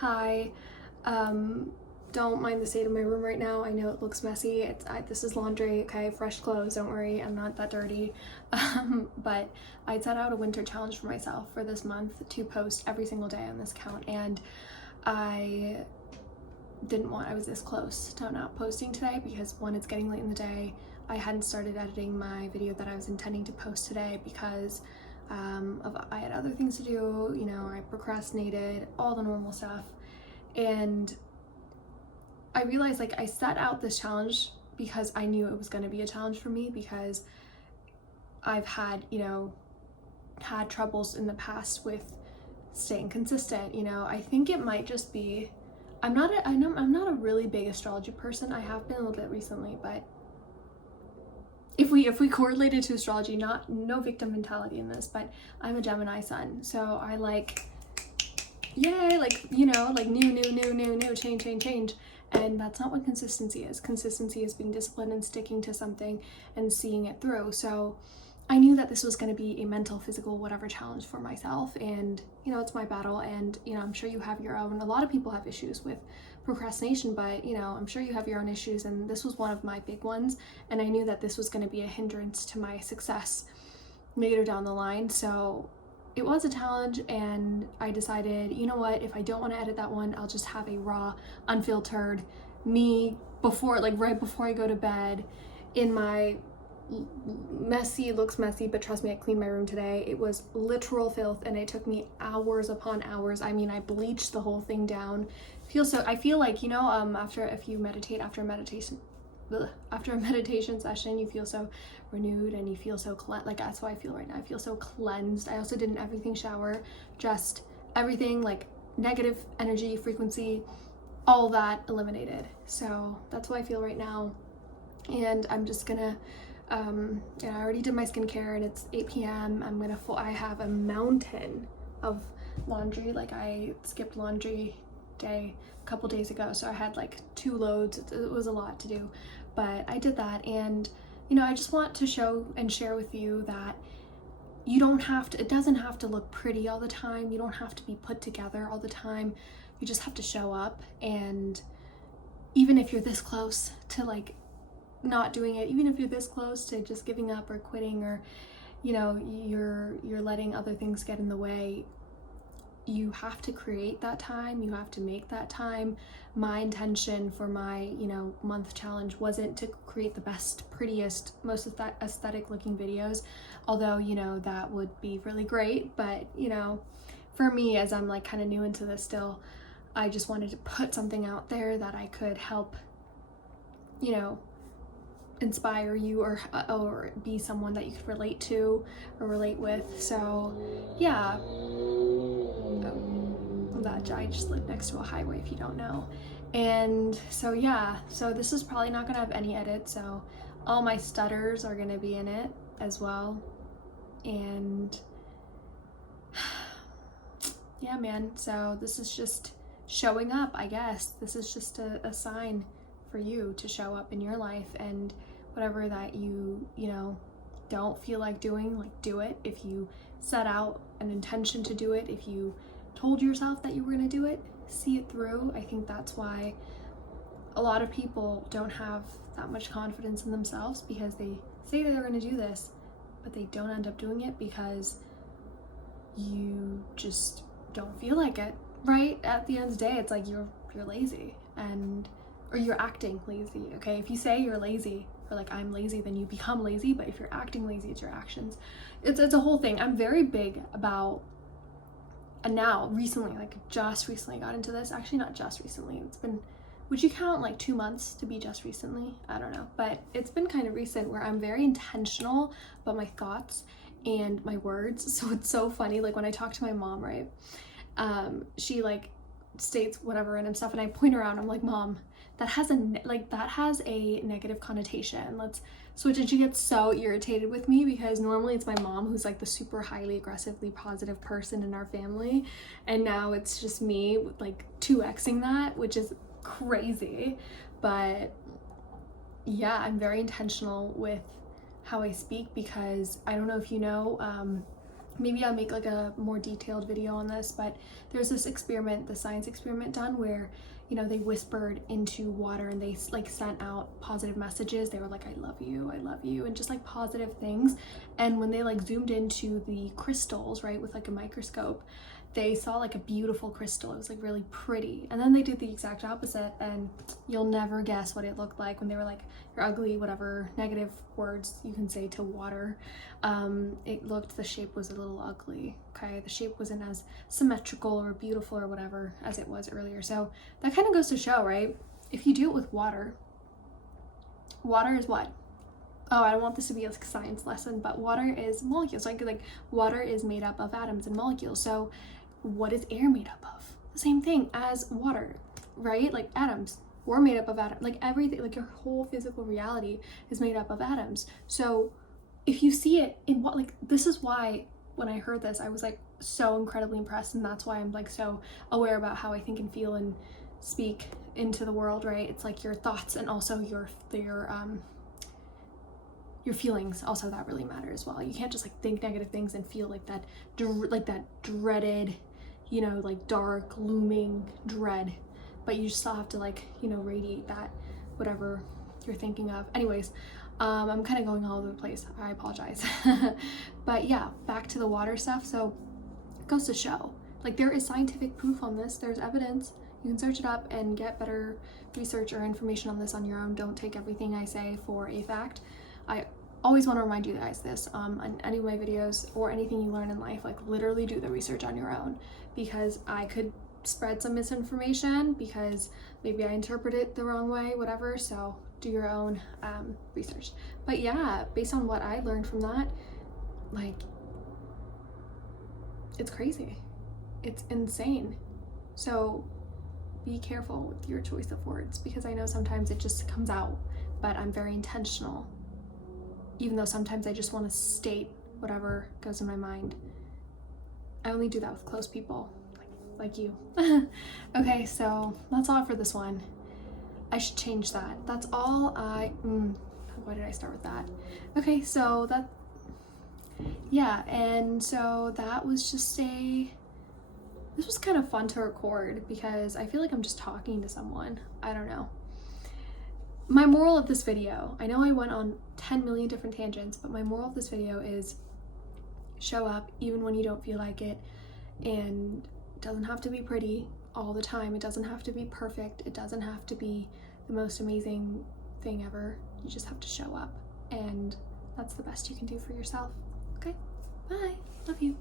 Hi. Don't mind the state of my room right now. I know it looks messy. This is laundry, okay? Fresh clothes, don't worry. I'm not that dirty. But I set out a winter challenge for myself for this month to post every single day on this account, and I I was this close to not posting today because one, it's getting late in the day. I hadn't started editing my video that I was intending to post today because I had other things to do, I procrastinated, all the normal stuff. And I realized I set out this challenge because I knew it was going to be a challenge for me because I've had, had troubles in the past with staying consistent. I think it might just be I'm not a really big astrology person. I have been a little bit recently, but if we correlate it to astrology, no victim mentality in this, but I'm a Gemini sun, so I yay, new, change. And that's not what consistency is. Consistency is being disciplined and sticking to something and seeing it through. So I knew that this was going to be a mental, physical, whatever challenge for myself. And, it's my battle. And, I'm sure you have your own. A lot of people have issues with procrastination, but, I'm sure you have your own issues. And this was one of my big ones. And I knew that this was going to be a hindrance to my success later down the line. So it was a challenge, and I decided, you know what, if I don't want to edit that one, I'll just have a raw, unfiltered me right before I go to bed in my looks messy, but trust me, I cleaned my room today. It was literal filth, and it took me hours upon hours. I mean, I bleached the whole thing down. I feel like, if you meditate, after a meditation session, you feel so renewed and you feel so that's how I feel right now. I feel so cleansed. I also did an everything shower, just everything, negative energy, frequency, all that eliminated. So that's how I feel right now. And I'm just gonna I already did my skincare, and it's 8 p.m. I have a mountain of laundry. I skipped laundry day a couple days ago, so I had 2 loads. It was a lot to do, but I did that. And I just want to show and share with you that it doesn't have to look pretty all the time. You don't have to be put together all the time. You just have to show up. And even if you're this close to not doing it, even if you're this close to just giving up or quitting, or you're letting other things get in the way, you have to create that time. You have to make that time. My intention for my month challenge wasn't to create the best, prettiest, most aesthetic looking videos, although that would be really great. But for me, as I'm kind of new into this still, I just wanted to put something out there that I could help inspire you, or be someone that you could relate to or relate with. So yeah, that I just live next to a highway, if you don't know. And so yeah, so this is probably not gonna have any edits, so all my stutters are gonna be in it as well. And yeah, man, so this is just showing up, I guess. This is just a sign for you to show up in your life, and whatever that you don't feel like doing, do it. If you set out an intention to do it, if you told yourself that you were going to do it, see it through. I think that's why a lot of people don't have that much confidence in themselves, because they say that they're going to do this, but they don't end up doing it because you just don't feel like it, right? At the end of the day, it's you're lazy, or you're acting lazy, okay? If you say you're lazy, or I'm lazy, then you become lazy. But if you're acting lazy, it's your actions. It's a whole thing. I'm very big about, and now recently, just recently got into this. Actually, not just recently. It's been, would you count 2 months to be just recently? I don't know, but it's been kind of recent, where I'm very intentional about my thoughts and my words. So it's so funny. When I talk to my mom, right? She states whatever random stuff, and I point her out. I'm like, Mom, that has a negative connotation. Let's switch. And she gets so irritated with me, because normally it's my mom who's the super highly aggressively positive person in our family, and now it's just me 2xing that, which is crazy. But yeah, I'm very intentional with how I speak, because I don't know if you know, maybe I'll make like a more detailed video on this, but there's this experiment, the science experiment done where, you know, they whispered into water and they like sent out positive messages. They were like, I love you, and just like positive things. And when they like zoomed into the crystals, right, with like a microscope, they saw like a beautiful crystal. It was like really pretty. And then they did the exact opposite, and you'll never guess what it looked like when they were like, you're ugly, whatever negative words you can say to water. The shape was a little ugly, okay? The shape wasn't as symmetrical or beautiful or whatever as it was earlier. So that kind of goes to show, right? If you do it with water is what? Oh, I don't want this to be a science lesson, but water is molecules. Like water is made up of atoms and molecules. So what is air made up of? The same thing as water, right? Like atoms. We're made up of atoms. Like everything, like your whole physical reality is made up of atoms. So if you see it in what, like, this is why when I heard this, I was like so incredibly impressed. And that's why I'm like so aware about how I think and feel and speak into the world, right? It's like your thoughts and also your feelings also, that really matter as well. You can't just like think negative things and feel like that dreaded, you know, like dark looming dread, but you still have to like, you know, radiate that whatever you're thinking of. Anyways, I'm kind of going all over the place, I apologize. But yeah, back to the water stuff. So it goes to show, like, there is scientific proof on this. There's evidence. You can search it up and get better research or information on this on your own. Don't take everything I say for a fact. I always want to remind you guys this, on any of my videos or anything you learn in life, like literally do the research on your own, because I could spread some misinformation because maybe I interpret it the wrong way, whatever. So do your own research. But yeah, based on what I learned from that, like, it's crazy. It's insane. So be careful with your choice of words, because I know sometimes it just comes out, but I'm very intentional. Even though sometimes I just want to state whatever goes in my mind. I only do that with close people, like you. Okay, so that's all for this one. I should change that. That's all why did I start with that? Okay, so yeah, and so that was just this was kind of fun to record because I feel like I'm just talking to someone. I don't know. My moral of this video, I know I went on 10 million different tangents, but my moral of this video is show up even when you don't feel like it, and it doesn't have to be pretty all the time. It doesn't have to be perfect. It doesn't have to be the most amazing thing ever. You just have to show up, and that's the best you can do for yourself. Okay, bye, love you.